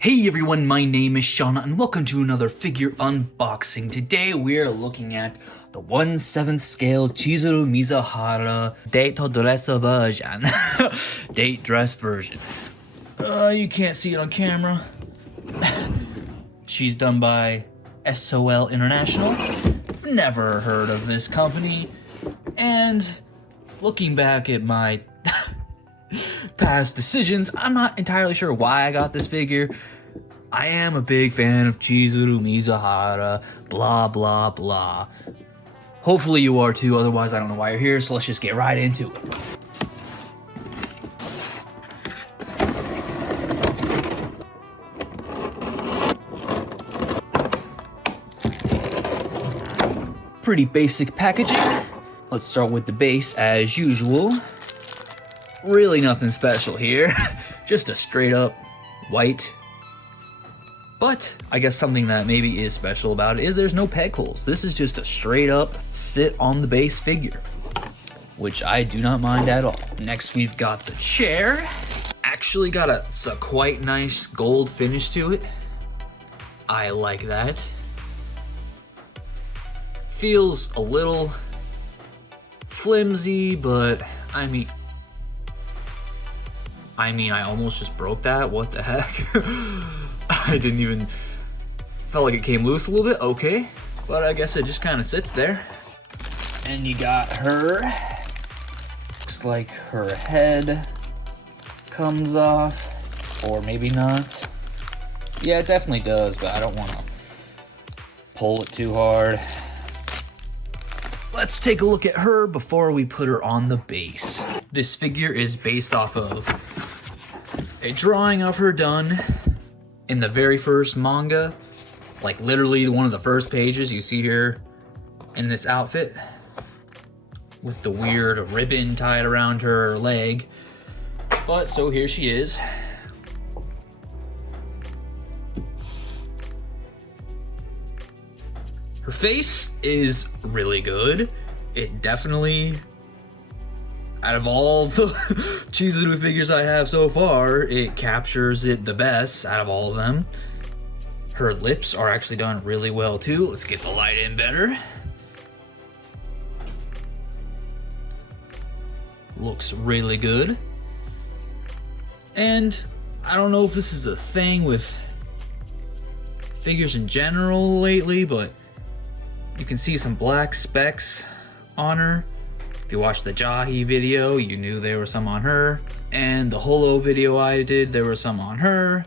Hey everyone, my name is Shauna and welcome to another figure unboxing. Today we're looking at the 1/7 scale Chizuru Mizuhara date dress version. Date dress version. You can't see it on camera. She's done by SOL International. Never heard of this company. And looking back at my past decisions, I'm not entirely sure why I got this figure. I am a big fan of Chizuru Mizuhara, blah blah blah. Hopefully you are too, otherwise I don't know why you're here, so let's just get right into it. Pretty basic packaging. Let's start with the base as usual. Really nothing special here, just a straight up white. But I guess something that maybe is special about it is there's no peg holes. This is just a straight up sit on the base figure, which I do not mind at all. Next we've got the chair. Actually got a quite nice gold finish to it. I like that. Feels a little flimsy, but I mean, I almost just broke that. What the heck? I didn't even, felt like it came loose a little bit. Okay, but I guess it just kind of sits there. And you got her. Looks like her head comes off, or maybe not. Yeah, it definitely does, but I don't want to pull it too hard. Let's take a look at her before we put her on the base. This figure is based off of a drawing of her done in the very first manga. Like literally one of the first pages you see her in this outfit with the weird ribbon tied around her leg. But so here she is. Her face is really good. It definitely, out of all the Chizuru figures I have so far, it captures it the best out of all of them. Her lips are actually done really well too. Let's get the light in better. Looks really good. And I don't know if this is a thing with figures in general lately, but you can see some black specks on her. If you watched the Jahi video, you knew there were some on her. And the Holo video I did, there were some on her.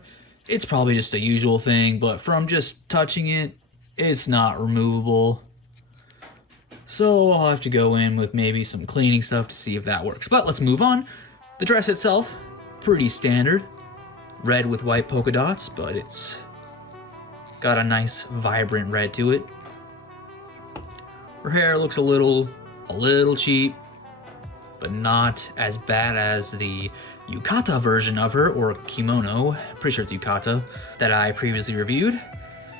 It's probably just a usual thing, but from just touching it, it's not removable. So I'll have to go in with maybe some cleaning stuff to see if that works. But let's move on. The dress itself, pretty standard. Red with white polka dots, but it's got a nice vibrant red to it. Her hair looks a little cheap, but not as bad as the yukata version of her, or kimono, pretty sure it's yukata, that I previously reviewed.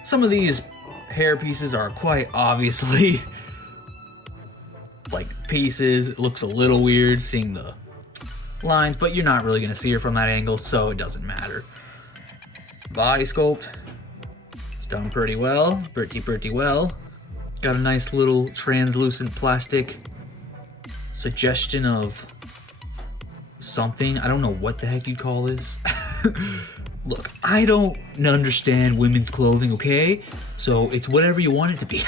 Some of these hair pieces are quite obviously like pieces. It looks a little weird seeing the lines, but you're not really gonna see her from that angle, so it doesn't matter. Body sculpt, it's done pretty well, pretty well. Got a nice little translucent plastic suggestion of something. I don't know what the heck you'd call this. Look, I don't understand women's clothing, okay? So it's whatever you want it to be.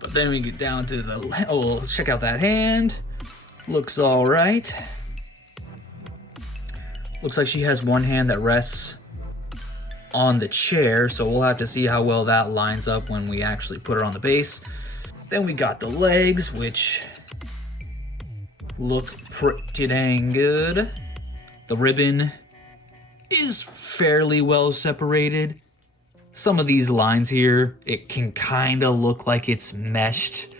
But then we get down to the, oh, check out that hand. Looks all right. Looks like she has one hand that rests on the chair, so we'll have to see how well that lines up when we actually put her on the base. Then we got the legs, which look pretty dang good. The ribbon is fairly well separated. Some of these lines here, it can kind of look like it's meshed.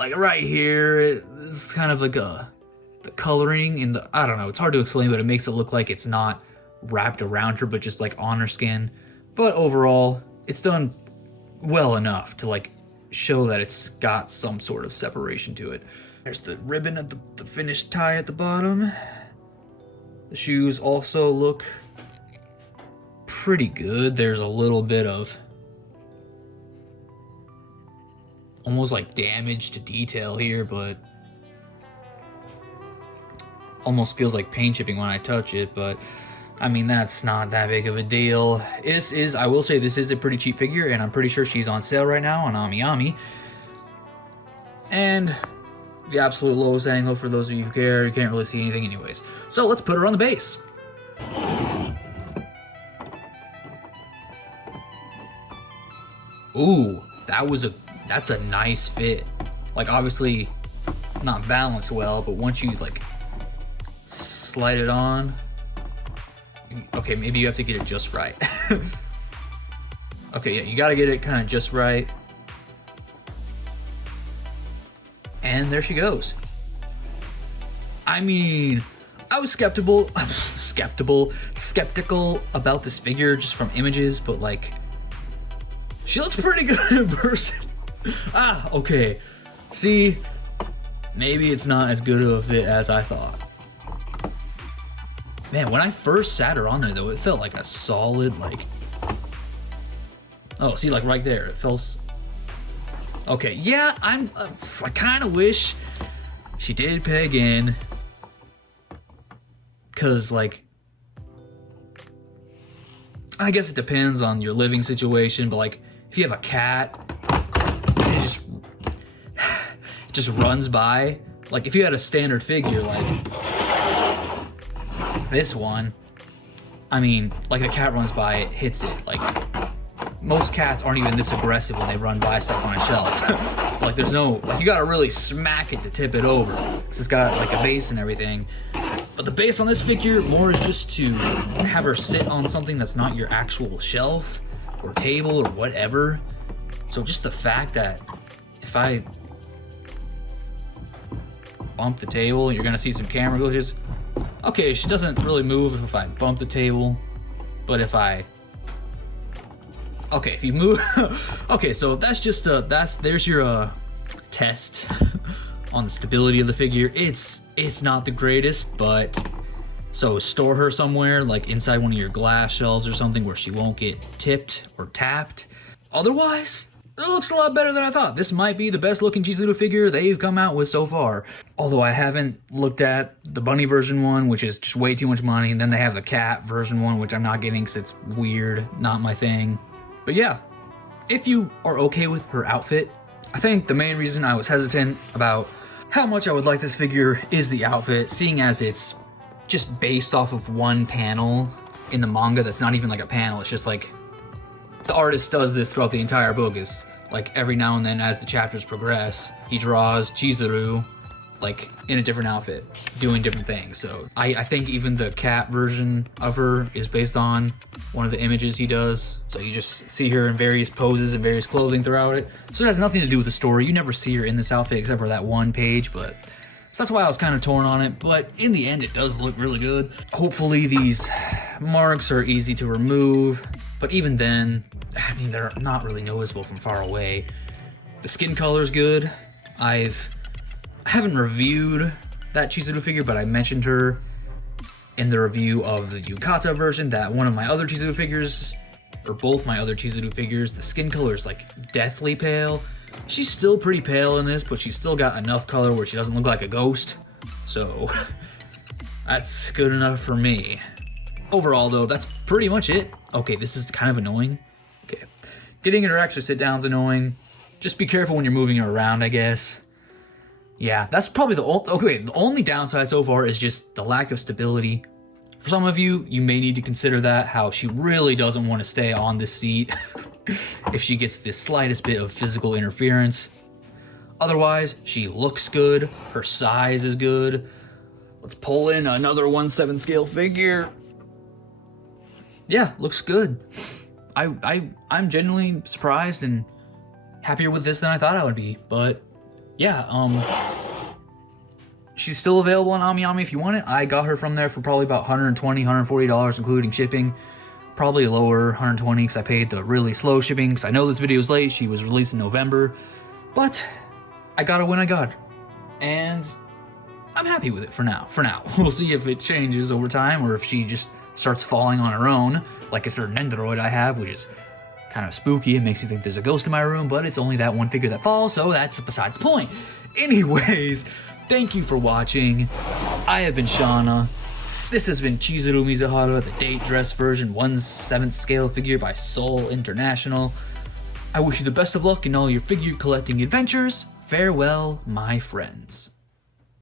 Like right here, it's kind of like the coloring in the, I don't know, it's hard to explain, but it makes it look like it's not wrapped around her, but just like on her skin. But overall, it's done well enough to like show that it's got some sort of separation to it. There's the ribbon at the finished tie at the bottom. The shoes also look pretty good. There's a little bit of almost like damage to detail here, but almost feels like paint chipping when I touch it, but I mean, that's not that big of a deal. I will say this is a pretty cheap figure, and I'm pretty sure she's on sale right now on AmiAmi. And the absolute lowest angle, for those of you who care, you can't really see anything anyways. So let's put her on the base. Ooh, that's a nice fit. Like, obviously not balanced well, but once you like slide it on, okay, maybe you have to get it just right. Okay, yeah, you gotta get it kind of just right. And there she goes. I mean, I was skeptical about this figure just from images, but like, she looks pretty good in person. Okay. See, maybe it's not as good of a fit as I thought. Man, when I first sat her on there though, it felt like a solid, like, oh, see, like right there, it felt, okay, yeah, I kind of wish she did peg in, cause like, I guess it depends on your living situation, but like, if you have a cat, and it just runs by, like if you had a standard figure like this one, I mean, like a cat runs by, it hits it. Like, most cats aren't even this aggressive when they run by stuff on a shelf. Like, there's no, like, you gotta really smack it to tip it over, because it's got like a base and everything. But the base on this figure more is just to have her sit on something that's not your actual shelf or table or whatever. So just the fact that if I bump the table, you're gonna see some camera glitches. Okay, she doesn't really move if I bump the table, but if I, okay, if you move, okay, so that's just there's your test on the stability of the figure. It's not the greatest, but so store her somewhere like inside one of your glass shelves or something where she won't get tipped or tapped. Otherwise, it looks a lot better than I thought. This might be the best looking Chizuru figure they've come out with so far. Although I haven't looked at the bunny version one, which is just way too much money. And then they have the cat version one, which I'm not getting because it's weird, not my thing. But yeah, if you are okay with her outfit, I think the main reason I was hesitant about how much I would like this figure is the outfit, seeing as it's just based off of one panel in the manga that's not even like a panel. It's just like, the artist does this throughout the entire book, is like every now and then as the chapters progress, he draws Chizuru like in a different outfit, doing different things. So I think even the cat version of her is based on one of the images he does. So you just see her in various poses and various clothing throughout it. So it has nothing to do with the story. You never see her in this outfit except for that one page, but so that's why I was kind of torn on it. But in the end, it does look really good. Hopefully these marks are easy to remove. But even then, I mean, they're not really noticeable from far away. The skin color is good. I haven't reviewed that Chizuru figure, but I mentioned her in the review of the Yukata version, that one of my other Chizuru figures, or both my other Chizuru figures, the skin color is like deathly pale. She's still pretty pale in this, but she's still got enough color where she doesn't look like a ghost. So that's good enough for me. Overall though, that's pretty much it. Okay, this is kind of annoying. Okay, getting her to actually sit down is annoying. Just be careful when you're moving her around, I guess. Yeah, that's probably the only downside so far is just the lack of stability. For some of you, you may need to consider that, how she really doesn't want to stay on this seat if she gets the slightest bit of physical interference. Otherwise, she looks good, her size is good. Let's pull in another 1/7 scale figure. Yeah, looks good. I'm genuinely surprised and happier with this than I thought I would be. But yeah, she's still available on AmiAmi if you want it. I got her from there for probably about $120, $140, including shipping. Probably lower, 120, because I paid the really slow shipping, because I know this video is late. She was released in November, but I got her when I got her. And I'm happy with it for now. We'll see if it changes over time, or if she just starts falling on her own, like a certain Nendoroid I have, which is kind of spooky. It makes me think there's a ghost in my room, but it's only that one figure that falls, so that's beside the point. Anyways, thank you for watching. I have been Shauna. This has been Chizuru Mizuhara, the date dress version 1/7 scale figure by Seoul International. I wish you the best of luck in all your figure collecting adventures. Farewell, my friends.